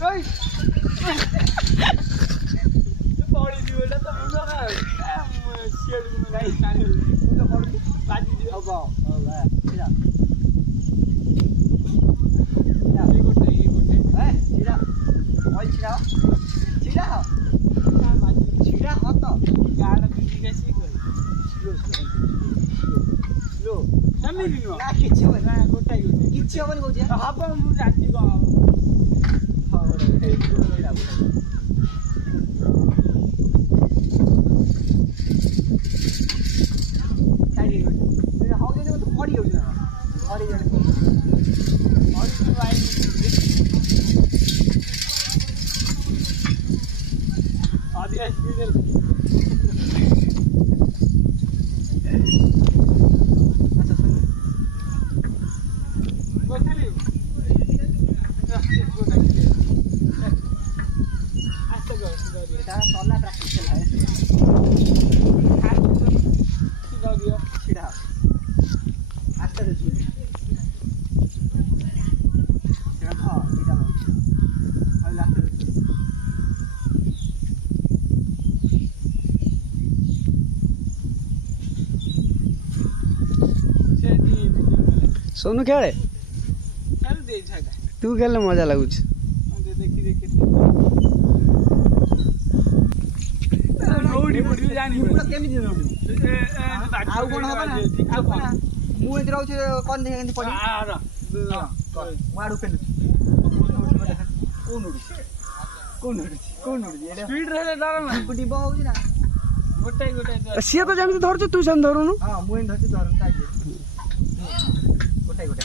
बड़ी दिवटा त मुंडा का शेड में गाइस काने मुंडा बड़ी बाजी दियो अब सीधा ये गोटे ए सीधा ओइ सीधा सीधा बाजी सीधा मत गाड़ बिजी कैसे कर स्लो समी दिनो ना किछि हो ना गोटे किछि होबन कहू हब मु राती को हां रे सीधा सोनू खेले तू खेल मजा लगुच सी तो जानी धरु तू से धरुनु गोटे गोटे